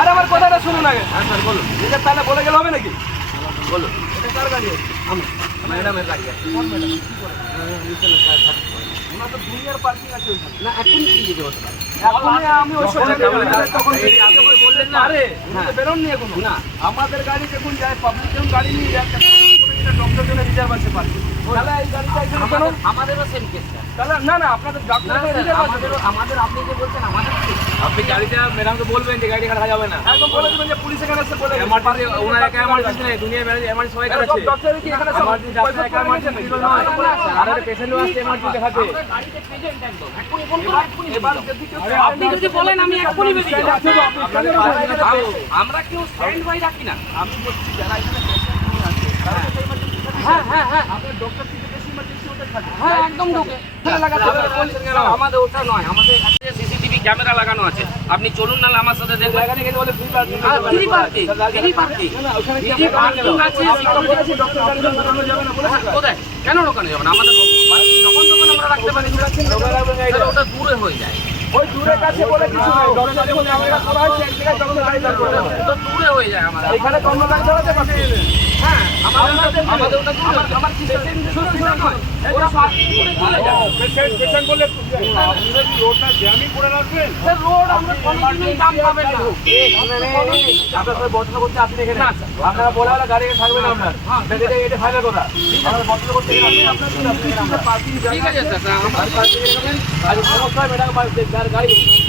আরে আমার কথাটা শুনুন আগে। এটা তাহলে বলে গেলে হবে নাকি? বলুন। এটা কার গাড়ি? ম্যাডামের গাড়ি আছে। কোন ম্যাডাম? কি করে? ওনার তো দুনিয়ার পার্কিং আছে ওইখানে। না এখন কি যেতে হতে পারে? এখনই আমি ওই সব জায়গায় তখন আপনি বললেন না। আরে বেরোননি এখনো। না। আমাদের গাড়ি যখন যায়, পাবলিক যখন গাড়ি নিয়ে যায়, ডক্টর জন্য রিজার্ভ আছে পার্কিং। তাহলে এই গাড়িটা এখানে কেন? আমাদেরও সেম কেস। তাহলে না না আপনাদের ডক্টর রিজার্ভ আছে। আমাদের আপনি যে বলছেন আমাদের আপনি গাড়িটা ম্যাডামকে বলবেন যে গাড়ি রাখা যাবে না। একদম বলে দেবেন যে পুলিশ এখানে এসে বলে এমার্জেন্সি ওনার একা এমার্জেন্সি নেই, দুনিয়া এমার্জেন্সি সবাই আছে। ডক্টর কি এখানে সব এমার্জেন্সি একা এমার্জেন্সি নয়, আর একটা পেশেন্টও আসছে এমার্জেন্সি দেখাতে। গাড়িতে প্রেজেন্ট একদম এখনই ফোন করে এখনই এবার যদি কেউ আপনি যদি বলেন আমি এখনই বেরিয়ে যাব। আপনাদের আমরা কেউ স্ট্যান্ড বাই রাখি না। আমি বলছি যারা এখানে পেশেন্ট নিয়ে আসে তারা তো ইমার্জেন্সি হ্যাঁ আপনার ডক্টর থেকে বেশি ইমার্জেন্সি ওদের থাকে। হ্যাঁ একদম ঢোকে আমাদের ওটা নয়, আমাদের একটা সিসিটিভি ক্যামেরা লাগানো আছে। আপনি চলুন না আমার সাথে দেখবেন। জায়গা থেকে বলে free parking free parking free parking না ওখানে কি ফ্রি পার্কিং আছে। বলেছি ডক্টর গাড়ি ঢোকানো যাবে না বলেছি। কোথায় কেন ঢোকানো যাবে না? আমাদের পার্কিং যখন তখন আমরা রাখতে পারি। তাহলে ওটা দূরে হয়ে যায়। ওই দূরের কাছে বলে কিছু নাই, ডক্টর যখন ক্যামেরা করা হচ্ছে এক জায়গায় ডক্টর গাড়ি দাঁড় করানো হয়। ওটা দূরে হয়ে যায় আমাদের। এখানে কর্ম গাড়ি দাঁড়াতে পারবে। হ্যাঁ আমাদের ওটা দূরে। আমার কি সুস্থ নয়, ওরা পার্কিং করে চলে যায়। পেশেন্ট বলে আপনারা কি রোডটা জ্যামিং করে রাখবেন? স্যার রোড আমরা কন্টিনিউ জাম পাবেন না। আপনারা সবাই বন্ধ করতে আসেন এখানে। আপনারা বলে হলো গাড়ি থাকবে না আপনার। এটা ফাইনাল কথা। আপনারা বন্ধ করতে আপনারা পার্কিং ঠিক আছে স্যার আমরা পার্কিং রাখবেন। আর সমস্যা হয় ম্যাডাম গাড়ি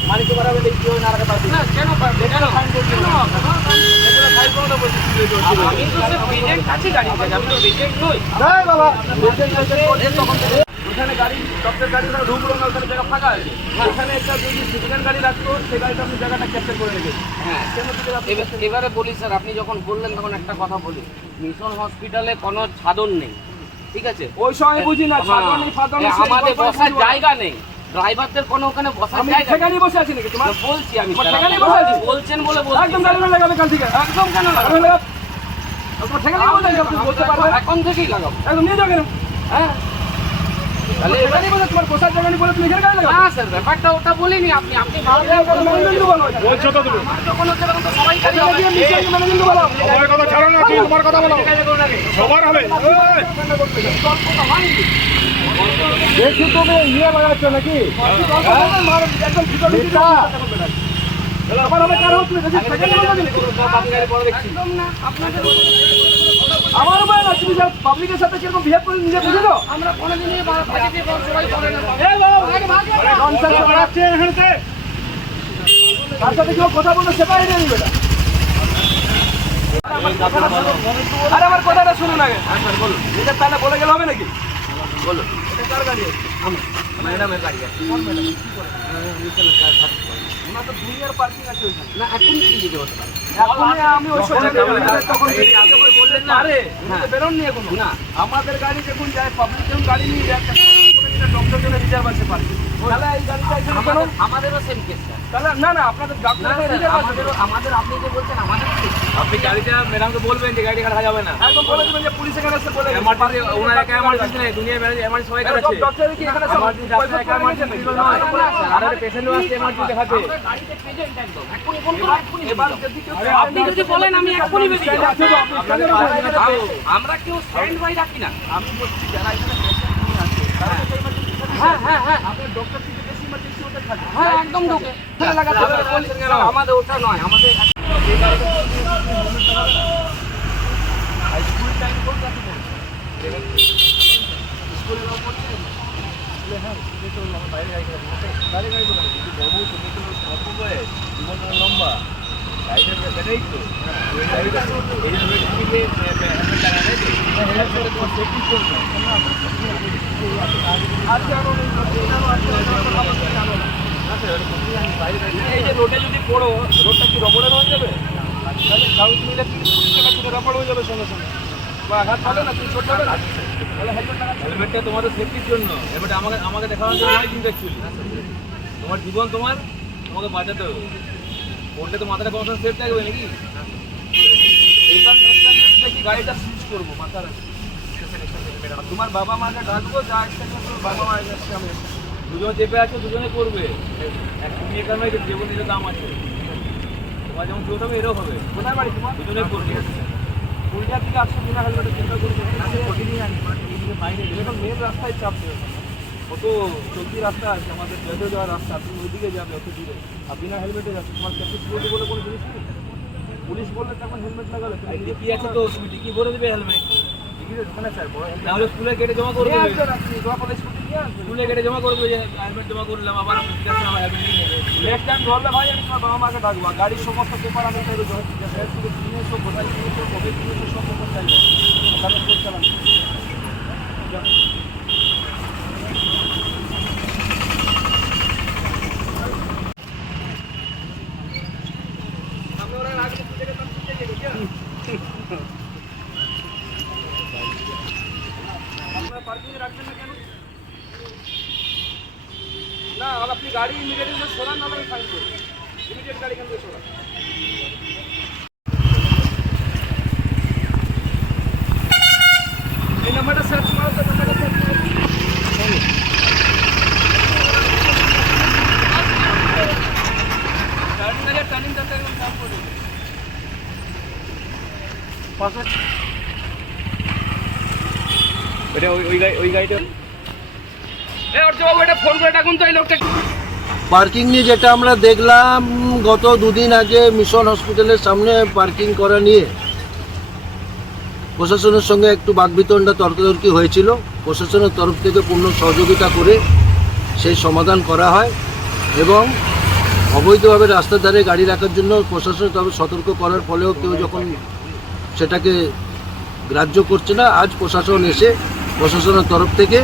মালিক বাড়াবে দেখি কেউ না রাখা পারবে না কেন পারবে কেন ফাইন করতে না। এগুলো ফাইন করতে বলছি। আমি তো স্যার প্রেজেন্ট আছি গাড়িতে, আমি তো রিজেক্ট নই। হ্যাঁ বাবা ওখানে গাড়ি ডক্টর গাড়ি ওখানে ঢুকলো না, ওখানে জায়গা ফাঁকা আছে। ওখানে একটা যদি সিটিজেন গাড়ি রাখতো সেই গাড়িটা আপনি জায়গাটা ক্যাপচার করে রেখেছেন। হ্যাঁ এবারে বলি স্যার, আপনি যখন বললেন তখন একটা কথা বলি। মিশন হসপিটালে কোনো ছাদন নেই, ঠিক আছে? ওই সময় বুঝি না ছাদন নেই, ফাদন নেই, আমাদের বসার জায়গা নেই, ড্রাইভারদের কোনো ওখানে বসার আমি জায়গা সেখানেই বসে আছি নাকি তোমার? বলছি আমি সেখানেই বসে আছি। বলছেন বলে বলছি একদম গাড়ি না লাগাবে কাল থেকে। একদম কেন লাগাবো? তোমার সেখানেই বসে আছি, আপনি বলতে পারবেন এখন থেকেই লাগাবো। একদম নিয়ে যাও কেন? হ্যাঁ তাহলে এখানেই বলে তোমার বসার জায়গা নেই বলে তুমি এখানে গাড়ি লাগাও? না স্যার ব্যাপারটা ওটা বলিনি। আপনি বলছো তো তুমি। আমার যখন হচ্ছে তখন তো সবাই গাড়ি তোমার কথা ছাড়ো না, তুমি তোমার কথা বলো। সবার হবে। দেখি তুমি ইয়ে লাগাচ্ছ নাকি? একদম ভিতর আমার হবে কার হোক তুমি দেখি একদম না আপনাদের আমার উপরে না, তুমি পাবলিকের সাথে কিরকম বিহেভ করে নিজে বুঝে তো? আমরা কোনোদিনই বাড়িতে সবাই করে না। তার সাথে কেউ কথা বলতে সেটাই নিয়ে নিবে না। আরে আমার কথাটা শুনুন আগে। এটা তাহলে বলে গেলে হবে নাকি? বলুন। এটা কার গাড়ি? ম্যাডামের গাড়ি আছে। কোন ম্যাডাম? কি করে? ওনার তো দুনিয়ার পার্কিং আছে ওইখানে। না এখন কি যেতে হতে পারে? এখনই আমি ওই সব জায়গায় তখন বললেন না। আরে বেরোননি এখনো। না। আমাদের গাড়ি যখন যায়, পাবলিক যখন গাড়ি নিয়ে যায়, ডক্টর জন্য রিজার্ভ আছে পার্কিং। তাহলে এই গাড়িটা এখানে কেন? আমাদেরও সেম কেস। তাহলে না না আপনাদের ডক্টর রিজার্ভ আছে। আমাদের আপনি যে বলছেন আমাদের আপনি গাড়িটা ম্যাডামকে বলবেন যে গাড়ি রাখা যাবে না। একদম বলে দেবেন যে পুলিশ এখানে এসে বলে এমার্জেন্সি ওনার একা এমার্জেন্সি নেই, দুনিয়া এমার্জেন্সি সবাই আছে। ডক্টর কি এখানে সব এমার্জেন্সি একা এমার্জেন্সি নয়, আর একটা পেশেন্টও আসছে এমার্জেন্সি দেখাতে। গাড়িতে প্রেজেন্ট একদম এখনই ফোন করে এখনই এবার যদি কেউ আপনি যদি বলেন আমি এখনই বেরিয়ে যাব। আপনাদের আমরা কেউ স্ট্যান্ড বাই রাখি না। আমি বলছি যারা এখানে পেশেন্ট নিয়ে আসে তারা তো ইমার্জেন্সি থাকে। হ্যাঁ আপনার ডক্টর থেকে বেশি ইমার্জেন্সি ওদের থাকে। হ্যাঁ একদম ঢোকে। আমাদের ওটা নয়, আমাদের স্কুল টাইম কোন ক্লাসে পড়ছে? স্কুলের ওপর হ্যাঁ তো আমার বাইরে গাড়ি গাড়ি গাড়ি বাবু তুমি তো অল্প বয়স, জীবনটা লম্বা, গাড়িটা বেটাই তো এই জন্য টিভিতে টাকা নেই তো তোমার সেফটি চলছে আর জানো এই যে রোডে যদি পড়ো, রোডটা কি রবরের হয়ে যাবে? তাহলে কাগজ মিলে 30 টাকা করে রবর হয়ে যাবে সঙ্গে সঙ্গে, বা আঘাত পাবে না, তুমি ছোট হবে না। তাহলে হেলমেটটা তোমাদের সেফটির জন্য, হেলমেট আমাকে দেখানোর জন্য নয় কিন্তু অ্যাকচুয়ালি তোমার জীবন তোমাকে বাঁচাতে হবে। কোনটা তো মাথাটা কোনো সেফ থাকবে নাকি? এইটা দেখি গাড়িটা সুইচ করবো মাথার আগে। তোমার বাবা মাকে ডাকবো, যা একটা বাবা মা এসে আমি দুজনে চেপে আছে, দুজনে করবে। এক তুমি এখানে জীবনের দাম আছে। তোমার যেমন চলতে হবে এরও হবে, কোথায় বাড়ি তোমার? দুজনেই করবে। পুরুলিয়া থেকে আসছো বিনা হেলমেটে চিন্তা করবে বাইরে এখন মেন রাস্তায় চাপ দেবে কত চলতি রাস্তা আছে আমাদের বেঁধে যাওয়ার রাস্তা, তুমি ওইদিকে যাবে অত দূরে আর বিনা হেলমেটে যাচ্ছে, তোমার ট্রাফিক সিকিউরিটি বলে কোনো জিনিস নেই। পুলিশ বললে তখন হেলমেট লাগালে তুমি কি আছে তো তুমি কি করে দেবে হেলমেট? টিকিট ওখানে স্যার বড় হেলমেট তাহলে স্কুলে কেটে জমা করে দেবে, স্কুটি নিয়ে আসবে। স্কুলে কেটে জমা করে দেবে যে হেলমেট জমা করলাম, আবার আমার হেলমেট নিয়ে নেবে। নেক্সট টাইম ধরলে ভাই আমি তোমার বাবা মাকে ডাকবো, গাড়ির সমস্ত পেপার আমি চাইবো, শুধু কিনেছো কোথায় কিনেছো কবে কিনেছো সব পেপার চাইবো, তাহলে কোর্ট চালান। আপনার পার্কিংয়ে রাখবেন না কেন? না আর আপনি গাড়ি ইমিডিয়েটলি সরান, নাহলে আমি ফাইন করবো। ইমিডিয়েট গাড়ি এখান থেকে সরান। এই নাম্বারটা সার্চ মারো তো, নাম্বারটা সার্চ মারো। টার্নিং টার্নিং একদম কাম করে দেবে। পাশে এটা ওই গাড়িটা এই অর্জবাবু এটা ফোন করে ডাকুন তো এই লোকটা। পার্কিং নিয়ে যেটা আমরা দেখলাম গত দুদিন আগে মিশন হসপিটালের সামনে পার্কিং করা নিয়ে প্রশাসনের সঙ্গে একটু বাকবিতণ্ডা তর্কাতর্কি হয়েছিল। প্রশাসনের তরফ থেকে পূর্ণ সহযোগিতা করে সেই সমাধান করা হয় এবং অবৈধভাবে রাস্তার ধারে গাড়ি রাখার জন্য প্রশাসনের তরফ সতর্ক করার ফলেও কেউ যখন সেটাকে গ্রাহ্য করছে না, আজ প্রশাসন এসে প্রশাসনের তরফ থেকে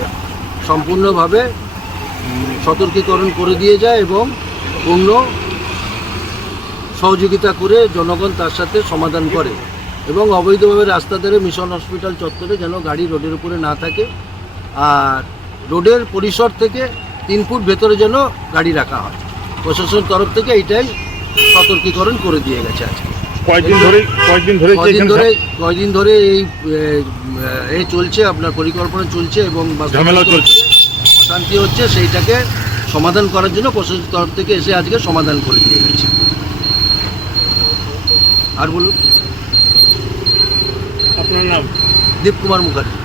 সম্পূর্ণভাবে সতর্কীকরণ করে দিয়ে যায় এবং পূর্ণ সহযোগিতা করে জনগণ তার সাথে সমাধান করে এবং অবৈধভাবে রাস্তা ধারে মিশন হসপিটাল চত্বরে যেন গাড়ি রোডের উপরে না থাকে আর রোডের পরিসর থেকে 3 ফুট ভেতরে যেন গাড়ি রাখা হয়। প্রশাসনের তরফ থেকে এইটাই সতর্কীকরণ করে দিয়ে গেছে আজকে। কয়দিন ধরে এই চলছে, আপনার পরিকল্পনা চলছে এবং ঝামেলা চলছে, অশান্তি হচ্ছে, সেইটাকে সমাধান করার জন্য প্রশাসনের তরফ থেকে এসে আজকে সমাধান করে দিয়ে গেছে। আর বলুন, আপনার নাম? দীপ কুমার মুখার্জি।